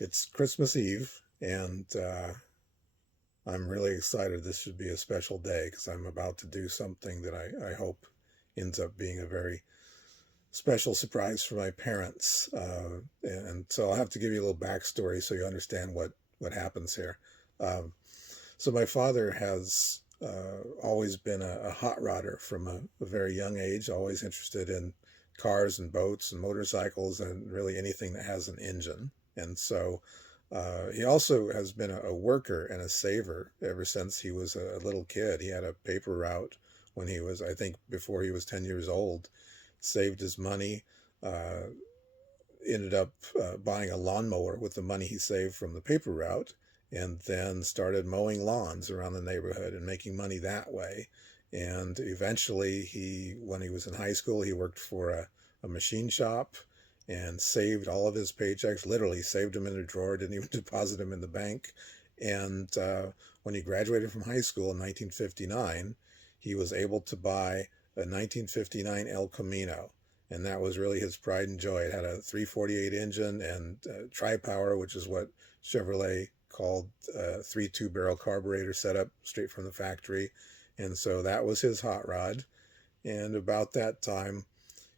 It's Christmas Eve, and I'm really excited. This should be a special day because I'm about to do something that I hope ends up being a very special surprise for my parents. And so I'll have to give you a little backstory so you understand what happens here. Um, so my father has always been a hot rodder from a very young age, always interested in cars and boats and motorcycles and really anything that has an engine. And so he also has been a worker and a saver ever since he was a little kid. He had a paper route when he was, I think, before he was 10 years old, saved his money, uh, ended up buying a lawnmower with the money he saved from the paper route, and then started mowing lawns around the neighborhood and making money that way. And eventually, when he was in high school, he worked for a machine shop and saved all of his paychecks, literally saved them in a drawer, didn't even deposit them in the bank. And when he graduated from high school in 1959, he was able to buy a 1959 El Camino, and that was really his pride and joy. It had a 348 engine and tri-power, which is what Chevrolet called 3 2-barrel carburetor setup straight from the factory. And so that was his hot rod. And about that time,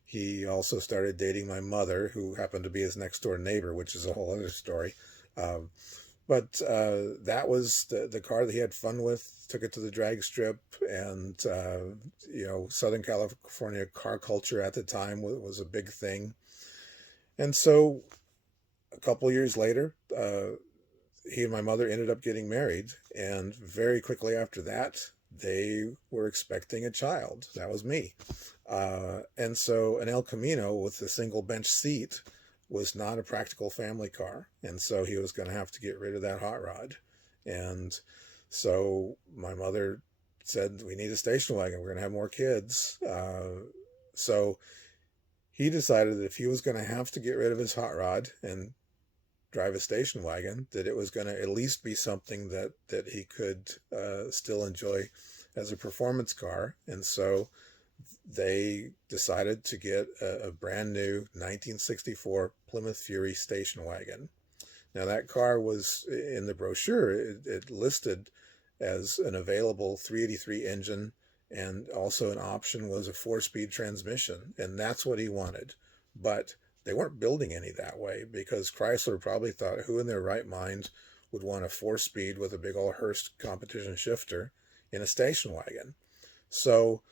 he also started dating my mother, who happened to be his next door neighbor, which is a whole other story. Um, but that was the car that he had fun with, took it to the drag strip, and, Southern California car culture at the time was a big thing. And so a couple years later, he and my mother ended up getting married, and very quickly after that, they were expecting a child. That was me. And so an El Camino with a single bench seat was not a practical family car. And so he was going to have to get rid of that hot rod. And so my mother said, we need a station wagon. We're going to have more kids. So he decided that if he was going to have to get rid of his hot rod and drive a station wagon, that it was going to at least be something that he could still enjoy as a performance car. And so they decided to get a brand new 1964 Plymouth Fury station wagon. Now, that car was in the brochure, it listed as an available 383 engine, and also an option was a 4-speed transmission, and that's what he wanted. But they weren't building any that way because Chrysler probably thought, who in their right mind would want a 4-speed with a big old Hurst competition shifter in a station wagon? So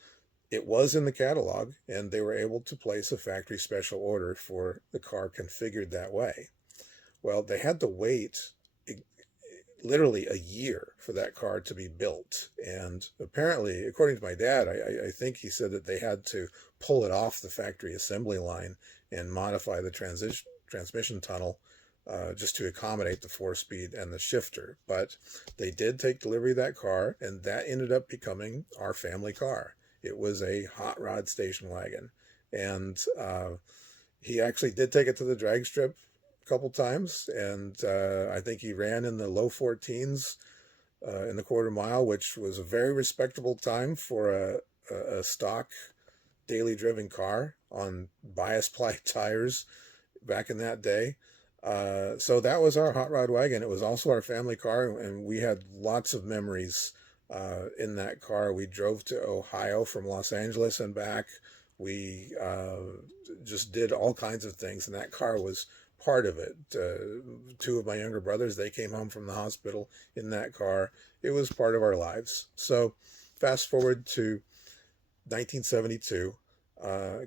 it was in the catalog, and they were able to place a factory special order for the car configured that way. Well, they had to wait literally a year for that car to be built. And apparently, according to my dad, I think he said that they had to pull it off the factory assembly line and modify the transmission tunnel just to accommodate the 4-speed and the shifter. But they did take delivery of that car, and that ended up becoming our family car. It was a hot rod station wagon. And he actually did take it to the drag strip a couple times, and I think he ran in the low 14s in the quarter mile, which was a very respectable time for a stock daily driven car on bias ply tires back in that day. So that was our hot rod wagon. It was also our family car, and we had lots of memories in that car. We drove to Ohio from Los Angeles and back. We just did all kinds of things, and that car was part of it. Two of my younger brothers, they came home from the hospital in that car. It was part of our lives. So fast forward to 1972.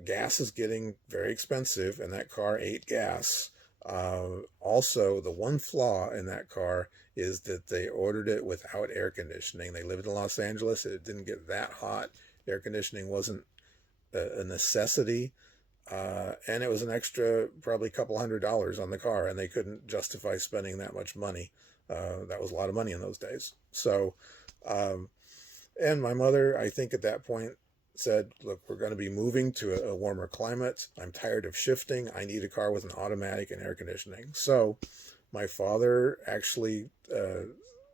Gas is getting very expensive, and that car ate gas. Also, the one flaw in that car is that they ordered it without air conditioning. They lived in Los Angeles. It didn't get that hot. Air conditioning wasn't a necessity. And it was an extra, probably a couple $100 on the car, and they couldn't justify spending that much money. That was a lot of money in those days. So, and my mother, I think at that point, said, look, we're going to be moving to a warmer climate. I'm tired of shifting. I need a car with an automatic and air conditioning. So my father actually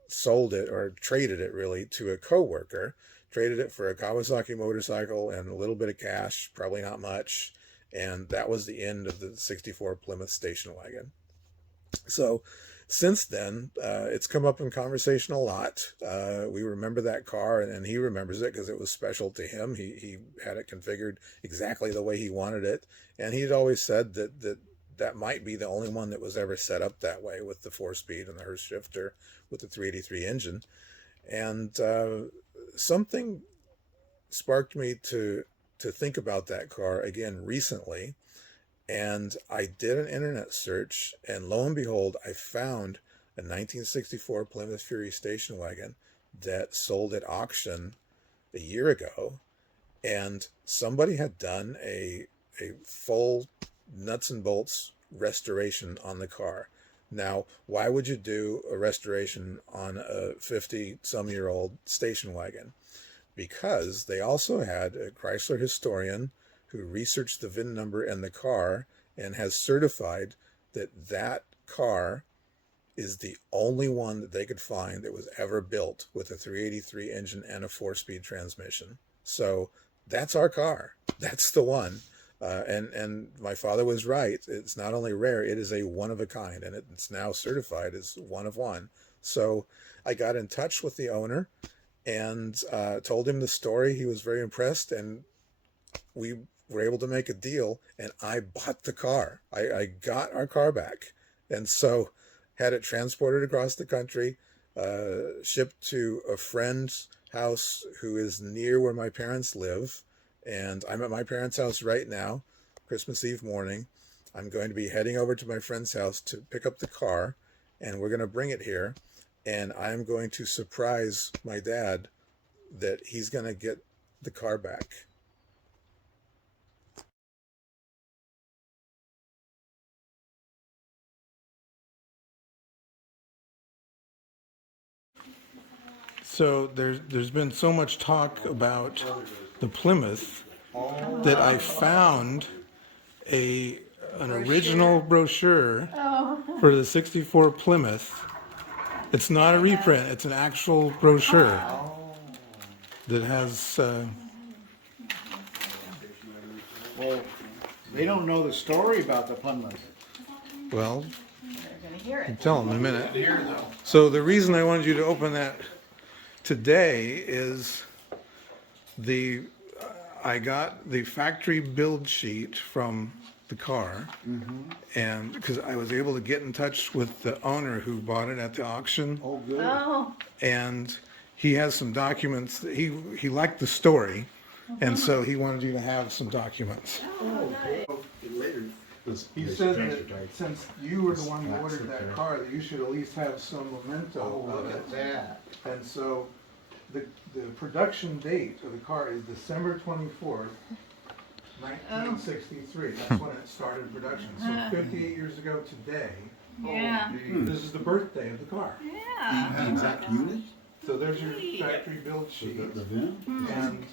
sold it, or traded it really, to a coworker, traded it for a Kawasaki motorcycle and a little bit of cash, probably not much. And that was the end of the 64 Plymouth station wagon. So since then, it's come up in conversation a lot. We remember that car, and he remembers it because it was special to him. He had it configured exactly the way he wanted it, and he'd always said that might be the only one that was ever set up that way, with the 4-speed and the Hurst shifter with the 383 engine. And something sparked me to think about that car again recently. And I did an internet search, and lo and behold, I found a 1964 Plymouth Fury Station Wagon that sold at auction a year ago. And somebody had done a full nuts and bolts restoration on the car. Now, why would you do a restoration on a 50-some-year-old station wagon? Because they also had a Chrysler historian who researched the VIN number and the car and has certified that that car is the only one that they could find that was ever built with a 383 engine and a 4-speed transmission. So that's our car. That's the one. And my father was right. It's not only rare, it is a one of a kind, and it's now certified as one of one. So I got in touch with the owner and told him the story. He was very impressed, and we were able to make a deal, and I bought the car. I got our car back, and so had it transported across the country, shipped to a friend's house who is near where my parents live. And I'm at my parents' house right now, Christmas Eve morning. I'm going to be heading over to my friend's house to pick up the car, and we're going to bring it here. And I'm going to surprise my dad that he's going to get the car back. So there's been so much talk about the Plymouth that I found an original brochure for the 64 Plymouth. It's not a reprint, it's an actual brochure that has Well, they don't know the story about the Plymouth. well, I'll tell them in a minute. So the reason I wanted you to open that today is I got the factory build sheet from the car, and because I was able to get in touch with the owner who bought it at the auction. Oh, good. Oh, And he has some documents. He liked the story, and so he wanted you to have some documents. He said that since you were the one who ordered that car, that you should at least have some memento of it. that. And so the production date of the car is December 24th, 1963. That's when it started production. So 58 years ago today, yeah. this is the birthday of the car. Yeah. The exact unit? So there's your factory build sheet. The VIN? And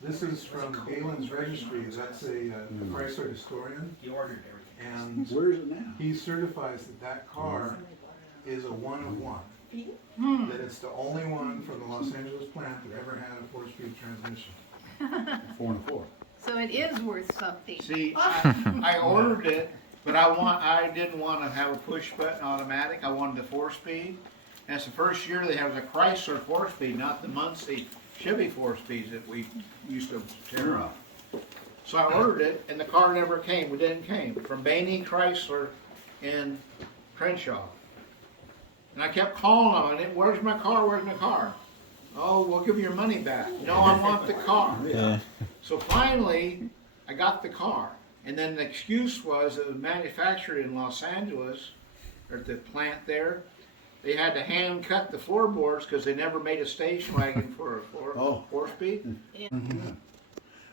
this is from Galen's Registry. That's a Chrysler historian. And Where is it now? he certifies that car is a one of one. That it's the only one from the Los Angeles plant that ever had a 4-speed transmission. 4 and 4. So it is worth something. See, I ordered it, but I didn't want to have a push button automatic. I wanted the 4-speed. And it's the first year they have the Chrysler 4-speed, not the Muncie Chevy 4-speeds that we used to tear up. So I ordered it, and the car never came. It didn't came from Bainey Chrysler in Crenshaw. And I kept calling on it. Where's my car? Where's my car? Oh, we'll give you your money back. No, I want the car. Yeah. So finally, I got the car. And then the excuse was it was manufactured in Los Angeles, or at the plant there. They had to hand cut the floorboards because they never made a station wagon for a four-speed.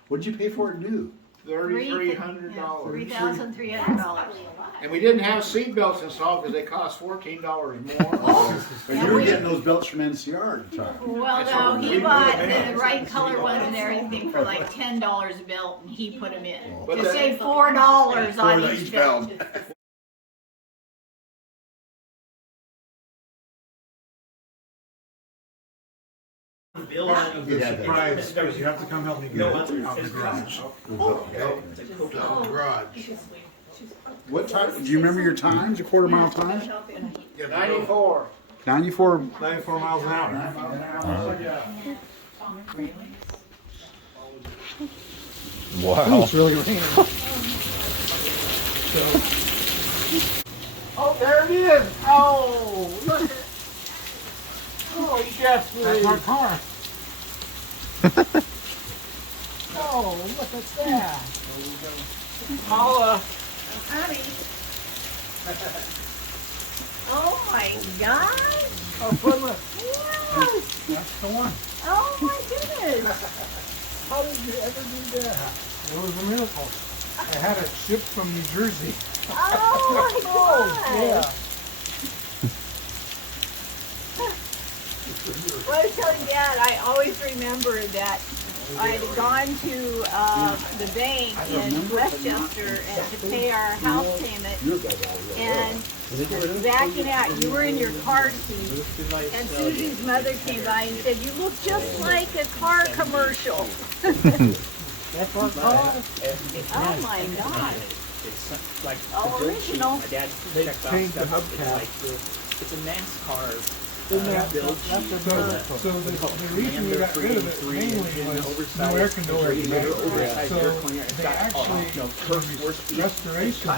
What'd you pay for it new? $3,300. $3,300. And we didn't have seat belts installed because they cost $14 more. But you were getting those belts from NCR at the time. Well, no, he bought the right color ones and everything for like $10 a belt, and he put them in. But To that- save $4 on each belt. Surprise, because you have to come help me get it out of the garage. Oh. Garage. What time? Do you remember your times? Your quarter mile times? 94. 94. 94 miles an hour. Wow. It's really raining. Oh, there it is. Oh, look at Oh, yes, That's our car. Oh, look at that. Paula. Honey. Oh my gosh. Oh, Plymouth. Yes. That's the one. Oh my goodness. How did you ever do that? It was a miracle. I had it shipped from New Jersey. Oh my gosh. Yeah. Well, I was telling Dad, I always remember that I had gone to the bank in Westchester and to pay our house payment, and backing out, you were in your car seat, and Susie's mother came by and said, "You look just like a car commercial." That's our car. Oh my God! It's like Oh, original. My dad checked off changed the stuff. hubcap. It's a NASCAR Isn't that build that's sheet. a miracle. So the reason we got rid of it mainly was no air conditioning. Oversized So air cleaner. It's they got actually, restoration. restoration,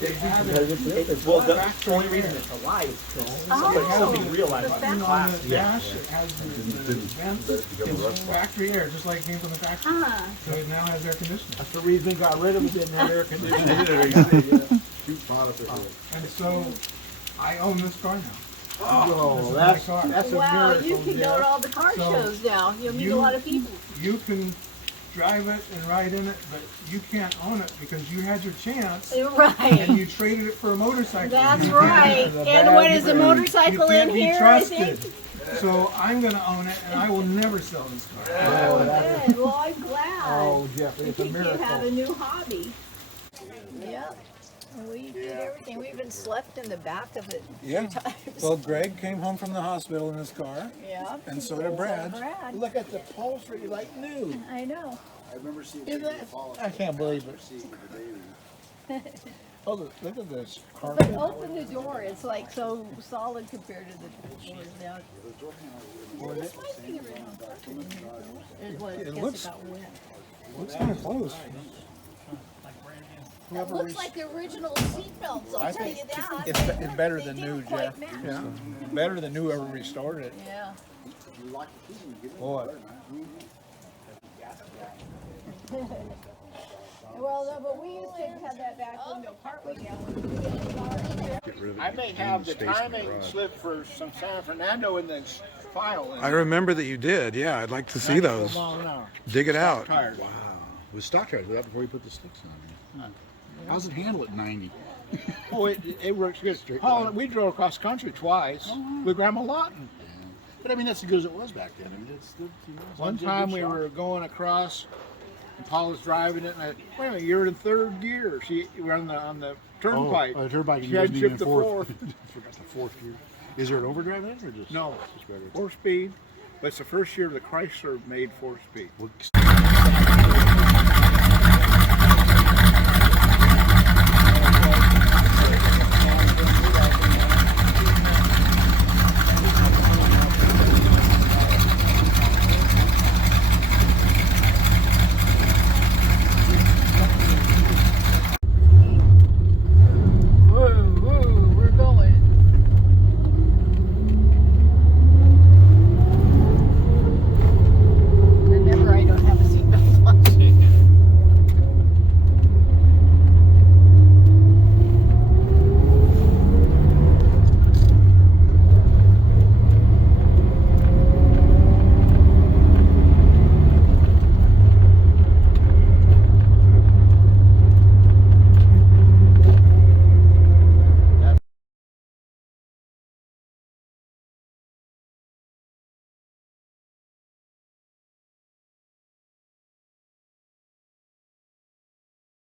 they had it, Well, the only reason it's alive is because somebody told me to realize the it. on back- the dash, it has the vents, it's factory air, just like it came from the factory. So it now has air conditioning. That's the reason we got rid of it, didn't have air conditioning. And so I own this car now. Oh, This is my car. that's a Wow, miracle. you can go to all the car So, shows now. You'll meet a you- lot of people. You can drive it and ride in it, but you can't own it because you had your chance and Right. you traded it for a motorcycle. That's You can't- right. And what is a you motorcycle can't in be here? I trusted. think. So I'm gonna own it and I will never sell this car. Oh, good. Well, I'm glad. Oh, Jeff, I it's a think you have a miracle. new hobby. Yep. And we did everything. We even slept in the back of it Yeah. times. Well, Greg came home from the hospital in his car, Yeah. and so did Brad. Brad. Look at the upholstery like new. I know. I remember seeing Isn't that? I can't believe it. Oh, look at this But carpet. open the door. It's like so solid compared to the doors now. This might be the original carpet in here, though. It was. It Guess looks- it got wet. Looks kind of close. It looks like the original seatbelts, I'll tell you that. It's better They than didn't new, quite Jeff. match. Yeah. Better than new, whoever restored it. Yeah. Boy. Well, no, but we used to have that back window partway down. I may have the timing slip for some San Fernando in this file. I remember that you did. Yeah, I'd like to see those. Dig it out. Tired. Wow. It was stock tires. That before you put the sticks on. How's it handle at 90? Oh, it works good. Paul, we drove across country twice with Grandma Lawton. But I mean, that's as good as it was back then. I mean, it's still, you know, it's One still a time good we shot. were going across, and Paul was driving it, and I said, wait a minute, you're in third gear. We're on the turnpike. Oh, turnpike. She You had guys need shipped a the fourth. fourth. Forgot the fourth gear. Is there an overdrive in it or just? No, Just better. 4-speed. But it's the first year the Chrysler made 4-speed. Well,